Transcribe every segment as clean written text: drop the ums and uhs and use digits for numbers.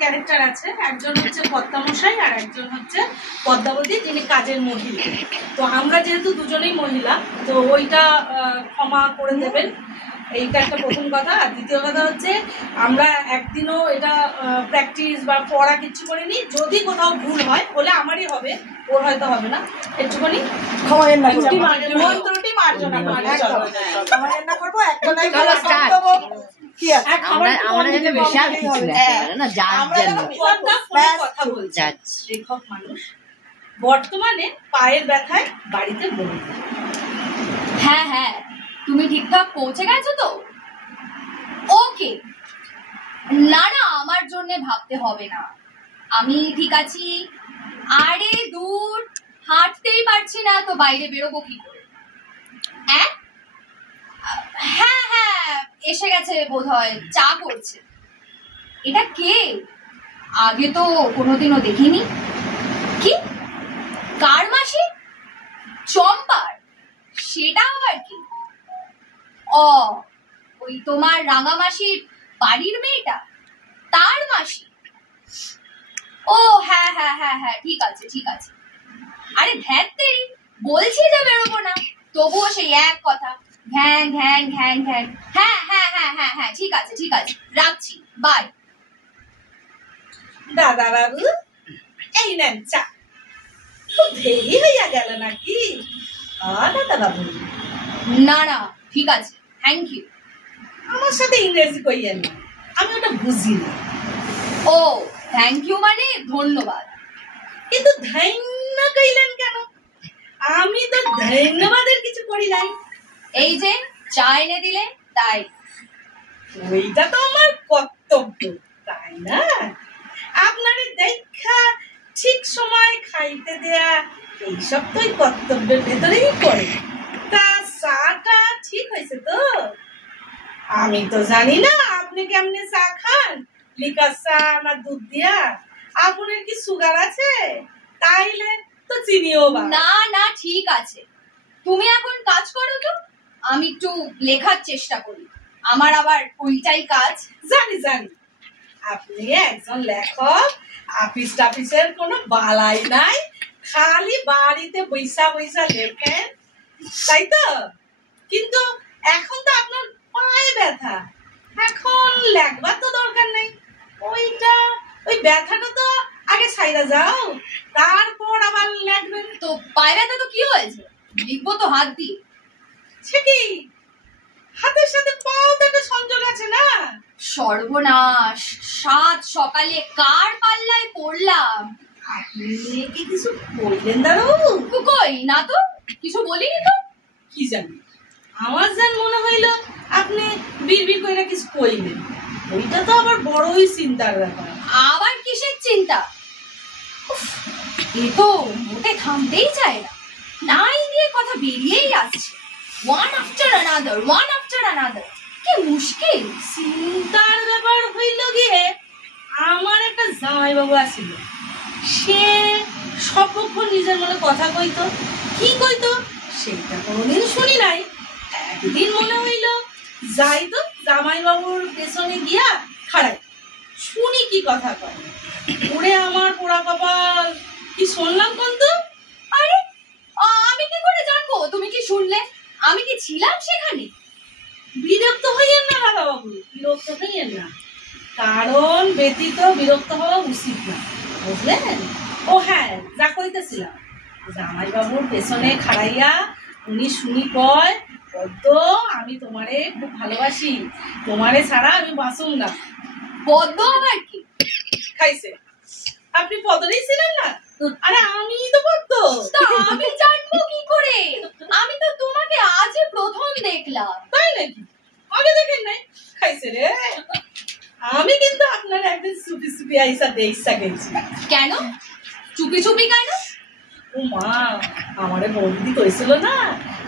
Character আছে, একজন হচ্ছে পদ্মামশাই আর একজন হচ্ছে পদ্মাবতী, যিনি কাজের মহিলা। তো আমরা যেহেতু দুজনেই মহিলা, তো ওইটা ক্ষমা করে দেবেন, এইটা একটা প্রথম কথা। আর দ্বিতীয় কথা হচ্ছে আমরা একদিনও এটা প্র্যাকটিস বা পড়া কিচ্ছু করিনি। যদি কোথাও ভুল হয় বলে আমারই হবে, ওর হয়তো হবে না, একটুখানি মন্ত্রটি মার্জনা করবো। লেখক মানুষ বর্তমানে পায়ের ব্যথায় বাড়িতে বলুন। হ্যাঁ হ্যাঁ, তুমি ঠিকঠাক পৌঁছে গেছো তো? ওকে, না না, আমার জন্য ভাবতে হবে না, আমি ঠিক আছি। আরে দূর, হাঁটতেই পারছি না তো বাইরে বেরোবো কি করে? হ্যাঁ হ্যাঁ, এসে গেছে বোধহয়, চা করছে। এটা কে? আগে তো কোনোদিনও দেখিনি। কি? কার মাসি? চম্পার? সেটা আবার কি? ও, ওই তোমার রাঙা মাসির বাড়ির মেয়েটা, তার মাসি? ও হ্যাঁ হ্যাঁ হ্যাঁ হ্যাঁ, ঠিক আছে ঠিক আছে। আরে ধ্যাত তেরি, বলছি যে বেরোবো না, তবুও সেই এক কথা, ঘ্যাং ঘ্যাং ঘ্যাং ঘ্যাং। হ্যাঁ হ্যাঁ হ্যাঁ হ্যাঁ হ্যাঁ, ঠিক আছে ঠিক আছে, রাখছি, বাই। দাদা বাবু, এই নেন চা। খুব দেরি হইয়া গেল নাকি দাদা বাবু? না না, ঠিক আছে, থ্যাংক ইউ। আমার সাথে ইংরেজি কইয়েন না, আমি ওটা বুঝি না। ও, থ্যাংক ইউ মানে ধন্যবাদ। কিন্তু ধন্য কইলেন কেন? আমি তো ধন্যবাদের কিছু করি নাই। এই যে চা এনে দিলে তাই। ওইটা তো আমার কর্তব্য, তাই না? আপনারে দেখা ঠিক সময় খাইতে দেয়া, এইসব তো কর্তব্যের ভেতরেই পড়ে। তা চাটা ঠিক হয়েছে তো? আমি তো জানি না আপনি কেমনে চা খান, লিকার চা না দুধ দিয়া। আপনার কি সুগার আছে? তাইলে তো চিনিও বা। না না, ঠিক আছে, তুমি এখন কাজ করো তো, আমি একটু লেখার চেষ্টা করি, আমার আবার ওইটাই কাজ। জানি জানি, আপনি একজন লেখক, আপিস টাপিসের কোনো বালাই নাই, খালি বাড়িতে বৈশা বৈশা লেখেন, তাই তো? কিন্তু এখন তো আপনার পায়ে ব্যথা, এখন লেখবার তো দরকার নেই। ওইটা, ওই ব্যথাটা তো আগে ছাইরা যাও, তারপর আবার লেখবেন। তো পায়ে ব্যথা তো কি হয়েছে, লিখবো তো হাত দিয়ে। সে কি, হাতের সাথে পাও তো একটা সংযোগ আছে না? সর্বনাশ, সাত সকালে কার পাল্লায় পড়লাম। আপনি কি কিছু বললেন দাঁড়াবু? কই না তো, কিছু বলিনি তো। কি জানি, আমার যেন মনে হইল আপনি বিড়বিড় কইরা কিছু কইলেন। ওইটা তো আবার বড়ই চিন্তার ব্যাপার। আবার কিসের চিন্তা? এ তো মোটে থামতেই চায় না, নাই দিয়ে কথা বেরিয়েই আসছে, one after another। কি মুশকিল। চিন্তার ব্যাপার হইল গিয়ে, আমার একটা জামাইবাবু আছিল, সে সপক্ষণ নিজের মনে কথা কইতো। কি কইতো সেটা কোনোদিন শুনি নাই। একদিন মনে হইল যাই তো জামাইবাবুর পেছনে গিয়া খাড়াই, শুনি কি কথা কয়। ওরে আমার পোড়া কপাল, কি শুনলাম কোন তো। আরে আমি কি করে জানবো তুমি কি শুনলে? আমি কি ছিলাম সেখানে? বিরক্ত হইয়েন না দাদা বাবু, বিরক্ত হইয়েন না, কারণ ব্যতীত বিরক্ত হওয়া উচিত না, বুঝলেন? ও হ্যাঁ, যা কইতেছিলাম, জামাইবাবুর পেছনে খাড়াইয়া উনি শুনি কয়, পদ্ম আমি তোমারে খুব ভালোবাসি, তোমারে ছাড়া আমি বাঁচুম না। পদ্ম আবার কি? খাইছে, আপনি পদ্মই ছিলেন না? আরে আমি তো পদ্ম। তা আমি জানবো কি করে? আমি তো তোমাকে আজই প্রথম দেখলাম। তাই নাকি? আগে দেখেন নাই? খাইছে রে। আমি কিন্তু আপনার একদিন চুপি চুপি আইসা দেইসা গেছি। কেন চুপি চুপি কেন? ও মা, আমারে বৌদি কইছিল না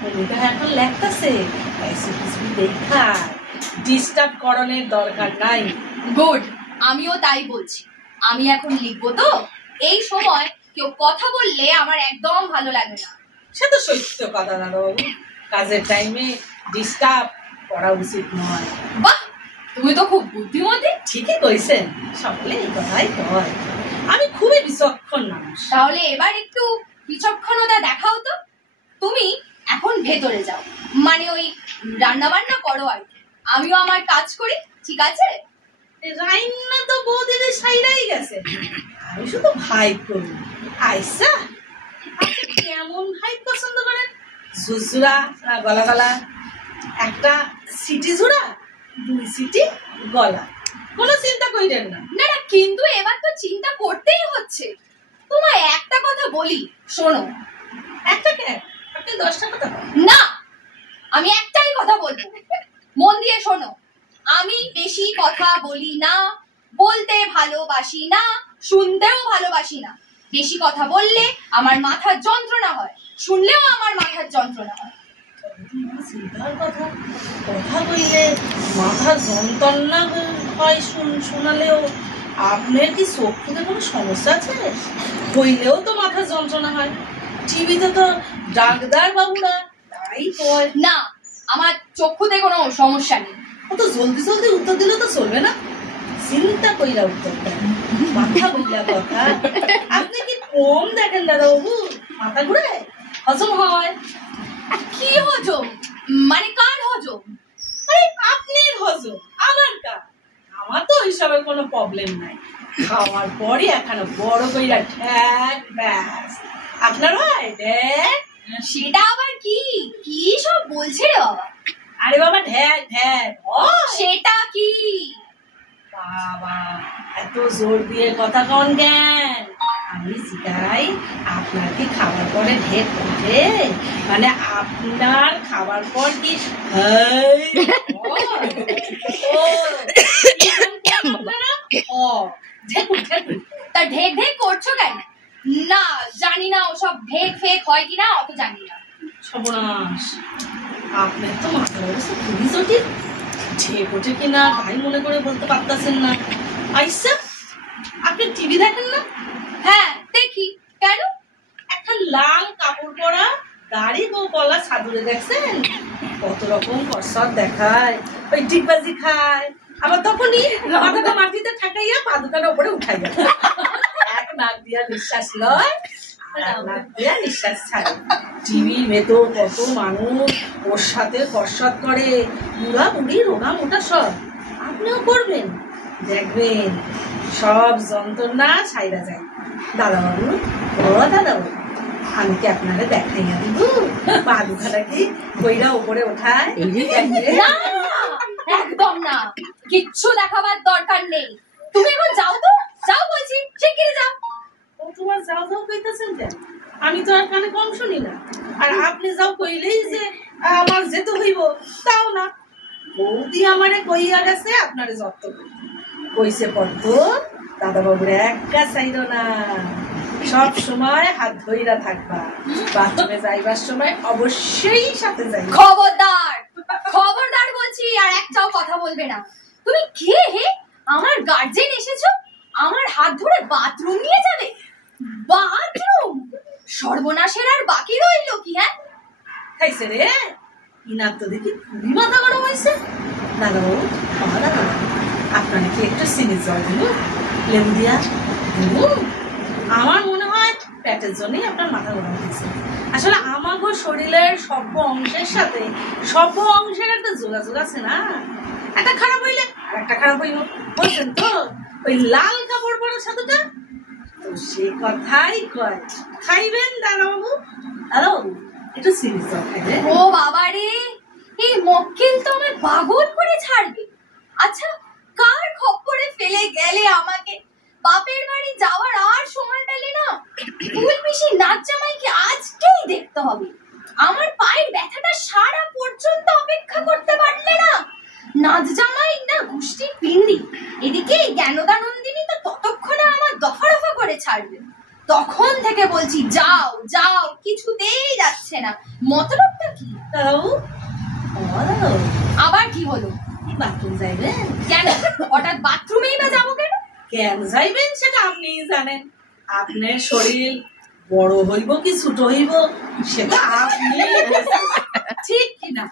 উনি তো এখন লেখতাছে, তাই চুপি চুপি দেখা, ডিস্টার্ব করণের দরকার নাই। গুড, আমিও তাই বলছি, আমি এখন লিখবো তো, এই সময় কেউ কথা বললে আমার একদম ভালো লাগে না। সে তো সত্য কথা দাদা বাবু, কাজের টাইমে ডিস্টার্ব করা উচিত নয়। বাহ, তুমি তো খুব বুদ্ধিমতী। ঠিকই কইছেন, সকলে এই কথাই কয়। আমি খুবই বিচক্ষণ মানুষ। তাহলে এবার একটু বিচক্ষণতা দেখাও তো। তুমি এখন ভেতরে যাও, মানে ওই রান্না বান্না করো আর কি, আমিও আমার কাজ করি, ঠিক আছে? রান্না তো বৌদির সাইরাই গেছে, আমি শুধু ভাই করি। আইসা আপনি কেমন ভাই পছন্দ করেন? ঝুরঝুরা না গলা গলা? একটা সিটি ঝুরা, 2 সিটি গলা, কোনো চিন্তা কইরেন না। না না, কিন্তু এবার তো চিন্তা করতেই হচ্ছে। তোমায় একটা কথা বলি, শোনো। একটা কেন, আপনি 10টা কথা বলেন। না, আমি একটাই কথা বলবো, মন দিয়ে শোনো। আমি বেশি কথা বলি না, বলতে ভালোবাসি না, শুনতেও ভালোবাসি না। বেশি কথা বললে আমার মাথার যন্ত্রণা হয়, শুনলেও আমার মাথার যন্ত্রণা হয়। চিন্তার কথা, কথা বললে মাথার যন্ত্রণা হয়, শোনালেও আপনার কি চোখে কোনো সমস্যা আছে? হইলেও তো মাথার যন্ত্রণা হয়। টিভিতে তো ডাক্তার বাবুরা তাই কয়। না, আমার চক্ষুতে কোনো সমস্যা নেই। অত জলদি জলদি উত্তর দিলে তো চলবে না, চিন্তা কইরা উত্তর দেন। মাথা বইলা কথা, আপনি কি কম দেখেন দাদা বাবু? মাথা ঘুরে হজম হয়। কি হজম? মানে কার হজম? আরে আপনার হজম, আমার কার? আমার তো ওইসবের কোনো প্রবলেম নাই। খাওয়ার পরই এখানে বড় কইরা ঠ্যাক ব্যাস। আপনার হয় ঢ্যাক? সেটা আবার কি? কি সব বলছে রে বাবা? আরে বাবা ঢ্যাক ঢ্যাক হয়। সেটা কি? বাবা এত জোর দিয়ে কথা কন কেন? আমি জিগাই, আপনার কি খাবার পরে ঢেক ওঠে? মানে আপনার খাবার পর কি হাই হয়? ও, কি জানতেন আপনারা? ও, ঢেকুর ঢেকুর। তা ঢেক ঢেক করছো কেন? না, জানি না ওসব ঢেক ফেক হয় কিনা, অত জানি না। সর্বনাশ, আপনার তো মাথার অবস্থা খুবই জটিল। ঢেক ওঠে কিনা তাই মনে করে বলতে পারতেছেন না। আইসা, আপনি টিভি দেখেন না? হ্যাঁ দেখি, কেন? একটা লাল কাপড় পরা দাড়ি গলা ছাদুরে দেখছেন? কত রকম কসরত দেখায়, ওই ডিগবাজি খায়, আবার তখনই মাথাটা মাটিতে ঠাকাইয়া পা দুটার উপরে উঠাই যায়। এক নাক দিয়া নিঃশ্বাস লয় আর এক নাক দিয়া নিঃশ্বাস ছাড়ে। টিভি মেতো কত মানুষ ওর সাথে কসরত করে, বুড়া বুড়ি রোগা মোটা সব। আপনিও করবেন, দেখবেন সব যন্ত্রণা ছাইরা যায়। দাদাবাবু, ও দাদাবাবু, আমি কি আপনারা দেখাইয়া দিব পা দুখানা কি কইরা উপরে ওঠায়? না, একদম না, কিচ্ছু দেখাবার দরকার নেই। তুমি এখন যাও তো, যাও বলছি, শিগগিরই যাও। ও তোমার যাও যাও কইতেছেন কেন? আমি তো আর কানে কম শুনি না। আর আপনি যাও কইলেই যে আমার যেতে হইব তাও না। বৌদি আমারে কইয়া গেছে আপনারে যত্ন করতে। কইছে পদ্ম, দাদাবাবুর একটা চাইল না, সব সময় হাত ধইরা থাকবা, বাথরুমে যাইবার সময় অবশ্যই সাথে যাই। খবরদার, খবরদার বলছি, আর একটাও কথা বলবে না। তুমি কে হে? আমার গার্জেন এসেছো, আমার হাত ধরে বাথরুম নিয়ে যাবে? বাথরুম? সর্বনাশের আর বাকি রইল কি? হ্যাঁ খাইছে রে, ইনার তো দেখি খুবই মাথা গরম হয়েছে। দাদাবাবু, দাদাবাবু, আপনার কি একটু চিনি জল দিব, লেবু দিয়া দিব? আমার মনে হয় পেটের জন্যই আপনার মাথা গরম হয়েছে। আসলে আমাগো শরীরের সর্ব অংশের সাথে সর্ব অংশের একটা যোগাযোগ আছে না? একটা খারাপ হইলে আর একটা খারাপ হইব, বলছেন তো? ওই লাল কাপড় পরার সাথেটা তো সে কথাই কয়। খাইবেন দাদাবাবু? দাদাবাবু একটু চিনি জল খাইবেন? ও বাবা রে, এই মক্কেল তো আমায় পাগল করে ছাড়বে। আচ্ছা, কার খপ্পরে ফেলে গেলে আমাকে? বাপের বাড়ি যাওয়ার আর সময় পেলে না, ফুল পিসি নাচ জামাইকে আজকেই দেখতে হবে। আমার পায়ের ব্যথাটা সারা পর্যন্ত অপেক্ষা করতে পারলে না। নাচ জামাই না গুষ্টির পিন্ডি, এদিকে জ্ঞানদানন্দিনী তো ততক্ষণে আমার দফা রফা করে ছাড়বে। তখন থেকে বলছি যাও যাও, কিছুতেই যাচ্ছে না। মতলবটা কি? দাদাবাবু, ও দাদাবাবু, আবার কি হলো? বাথরুম যাইবেন? কেন হঠাৎ বাথরুমেই বা যাবো কেন? কেন যাইবেন সেটা আপনিই জানেন। আপনার শরীর বড় হইব কি ছোট হইব সেটা আপনি ঠিক কিনা?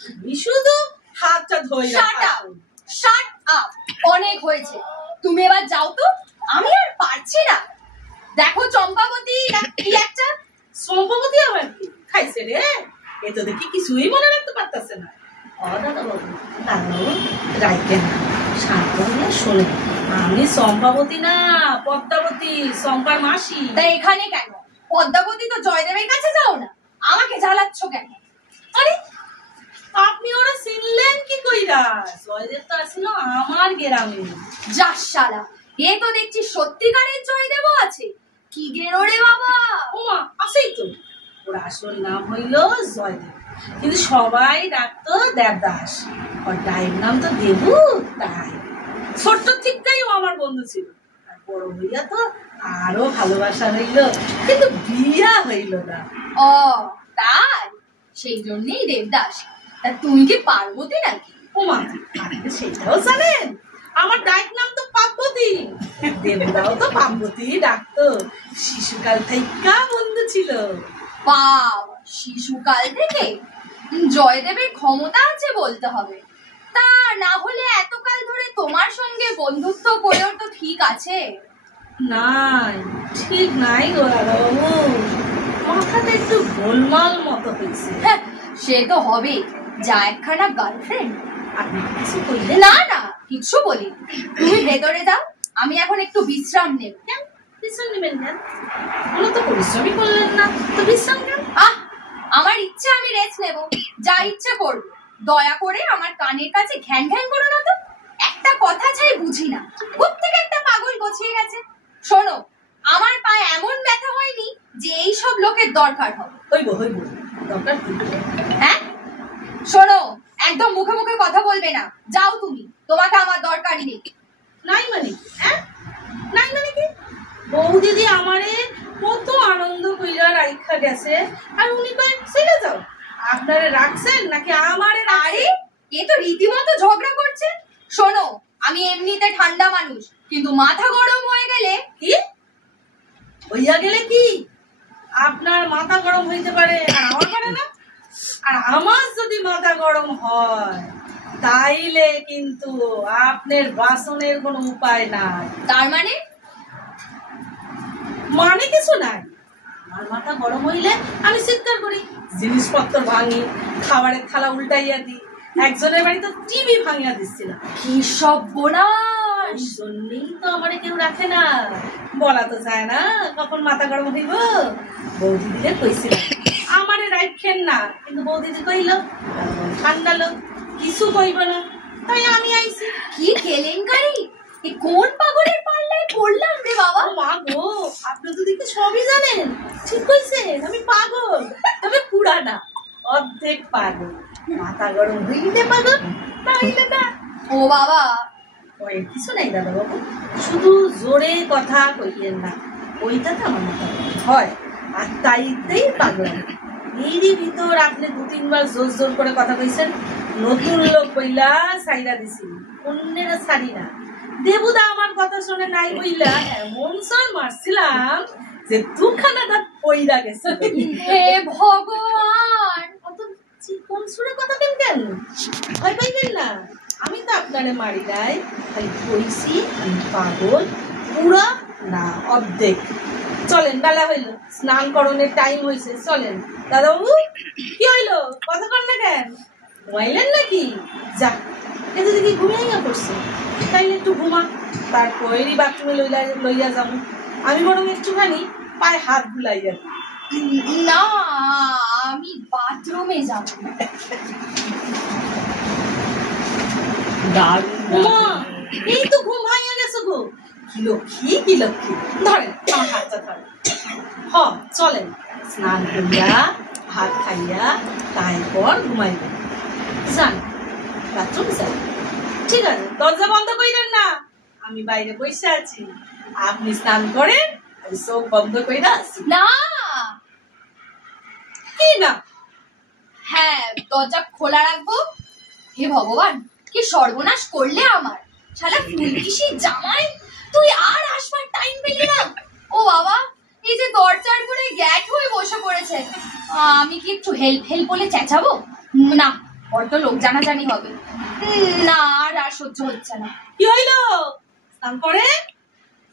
আমি শুধু হাতটা ধরে Shut up! শাট আপ, অনেক হয়েছে। তুমি এবার যাও তো, আমি আর পারছি না। দেখো চম্পাবতী না কি একটা। সম্ভবতী আবার কি খাইছে রে? এ তো দেখি কিছুই মনে রাখতে পারতেছে না। দাদাবাবু রাইতেন না, শান্ত হয়ে শোনে। আমি সম্পাবতী না, পদ্মাবতী, সম্পার মাসি। তা এখানে কেন? পদ্মাবতী তো জয়দেবের কাছে যাও না, আমাকে জ্বালাচ্ছ কেন? আরে আপনি ওরা চিনলেন কি কইরা? জয়দেব তো আসছিল আমার গ্রামে। যা শালা, এ তো দেখছি সত্যিকারের জয়দেবও আছে। কি গেরো রে বাবা। ওমা আছেই তো। ওর আসল নাম হইল জয়দেব, কিন্তু সবাই ডাকতো দেবদাস। ওর ডাইর নাম তো দেবু, তাই ছোট্ট থেকেই ও আমার বন্ধু ছিল। আর বড় হইয়া তো আরো ভালোবাসা হইল, কিন্তু বিয়া হইল না। ও তাই, সেই জন্যই দেবদাস। তা তুমি কি পার্বতী নাকি? ওমা আপনি সেটাও জানেন? আমার ডাইক নাম তো পার্বতী। দেবদাও তো পার্বতী ডাকতো। শিশুকাল থেকে বন্ধু ছিল। বাবা, শিশুকাল থেকে? জয়দেবের ক্ষমতা আছে বলতে হবে। তা না হলে এতকাল ধরে তোমার সঙ্গে বন্ধুত্ব করেও তো ঠিক আছে। নাই, ঠিক নাই গো দাদাবাবু। মাথাটা একটু গোলমাল মতো হয়েছে। হ্যাঁ, সে তো হবে, যা একখানা গার্লফ্রেন্ড। আপনি কিছু কইলে? না না, কিছু বলি। তুমি ভেতরে যাও, আমি এখন একটু বিশ্রাম নেব। কেন বিশ্রাম নেবেন কেন? কোনো তো পরিশ্রমই করলেন না, তো বিশ্রাম কেন? আমার ইচ্ছে, আমি রেস্ট নেব, যা ইচ্ছে করব। দয়া করে আমার কানের কাছে ঘ্যান ঘ্যান করো না তো। একটা কথা চাই বুঝি না, প্রত্যেকে একটা পাগল গছিয়ে গেছে। শোনো, আমার পায়ে এমন ব্যথা হয়নি যে এই সব লোকের দরকার হবে। হইব হইব, দরকার হইব। হ্যাঁ শোনো, একদম মুখে মুখে কথা বলবে না। যাও তুমি, তোমাকে আমার দরকারই নেই। নাই মানে? হ্যাঁ নাই মানে কি? বউ দিদি আমারে কত আনন্দ কইরা রাইখা গেছে, আর উনি কয় চলে যাও। আপনারে রাখছেন নাকি আমারে? আরে এ তো রীতিমতো ঝগড়া করছে। শোনো, আমি এমনিতে ঠান্ডা মানুষ, কিন্তু মাথা গরম হয়ে গেলে। কি হইয়া গেলে কি? আপনার মাথা গরম হইতে পারে, আর আমার পারে না। আর আমার যদি মাথা গরম হয়, তাইলে কিন্তু আপনার বাসনের কোনো উপায় নাই। তার মানে? মানে কিছু নাই। আমার মাথা গরম হইলে আমি চিৎকার করি, জিনিসপত্র ভাঙি, খাবারের থালা উল্টাইয়া দিই। একজনের বাড়ি তো টিভি ভাঙিয়া দিচ্ছিলাম। কি সর্বনাশ! এই জন্যই তো আমার কেউ রাখে না। বলা তো যায় না কখন মাথা গরম হইব। বৌদি দিলে কইছিলাম আমারে রাখেন না, কিন্তু বৌদিদি কইল ঠান্ডা লোক, কিছু কইব না, তাই আমি আইছি। কি কেলেঙ্কারি! এ কোন পাগলের পাল্লায় পড়লাম রে বাবা। ও মা গো, আপনি তো দেখি সবই জানেন। ঠিক কইছেন, আমি পাগল, তবে পুরা না, অর্ধেক পাগল। মাথা গরম হইলে পাগল, না হইলে না। ও বাবা, ওই কিছু নাই দাদা বাবু, শুধু জোরে কথা কইলেন না, ওইটাতে আমার মাথা গরম হয়। আর তাইতেই পাগল। এরই ভিতর আপনি 2-3 বার জোর জোর করে কথা কইছেন। নতুন লোক কইলা সাইরা দিছি, অন্যেরা ছাড়ি না। দেবুদা আমার কথা শুনে নাই বইলা এমন সর মারছিলাম যে দুখানা দাঁত পইরা গেছে। হে ভগবান! অত কোন সুরে কথা কেন কেন? ভয় পাইবেন না, আমি তো আপনারে মারি নাই, খালি কইছি আমি পাগল, পুরা না অর্ধেক। চলেন, বেলা হইল, স্নান করণের টাইম হয়েছে, চলেন। দাদাবাবু কি হইলো, কথা কর না কেন? ঘুমাইলেন নাকি? যা, এতে দেখি ঘুমাইয়া পড়ছে। তাইলে একটু ঘুমা, তারপরেই বাথরুমে লইয়া যাবো। আমি বরং একটুখানি পায়ে হাত বুলাইয়া। না, আমি বাথরুমে যাব। মা, এই তো ঘুম ভাঙিয়া গেছে গো। কি লক্ষ্মী, কি লক্ষ্মী। ধরেন আমার হাতটা ধরেন। হ চলেন, স্নান করিয়া ভাত খাইয়া তারপর ঘুমাইবেন। যান, বাথরুম যান। ঠিক আছে, দরজা বন্ধ কইরেন না, আমি বাইরে বসে আছি। আপনি স্নান করেন, আমি চোখ বন্ধ কইরা আছি। না। কি না? হ্যাঁ, দরজা খোলা রাখবো। হে ভগবান, কি সর্বনাশ করলে আমার! শালা ফুলকিসি জামাই, তুই আর আসবার টাইম পেলি না। ও বাবা, এই যে দরজার করে গ্যাট হয়ে বসে পড়েছে, আমি কি একটু হেল্প বলে চেঁচাবো? না, বড্ড লোক জানাজানি হবে। না আর সহ্য হচ্ছে না। কি হইলো? স্নান করে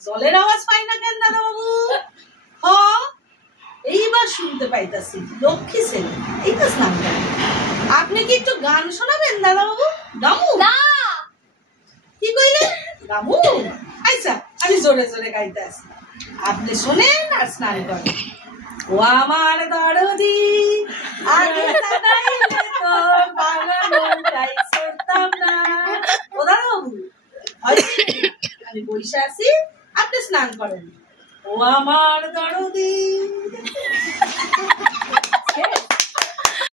জলের আওয়াজ পাই না কেন দাদা বাবু? হ, এইবার শুনতে পাইতাছি, লক্ষ্মী ছেলে, এই তো স্নান করে। আপনি কি একটু গান শোনাবেন দাদা বাবু? গামু না, কি কইলে? গামু? আচ্ছা, আমি জোরে জোরে গাইতে আসি, আপনি শোনেন আর স্নান করেন। ও আমার দরদি, আগে জানাইলে তো বাংলাটাই করতাম না। ও দাদা বাবু, আমি বসে আছি, আপনি স্নান করেন। ও আমার দরদি।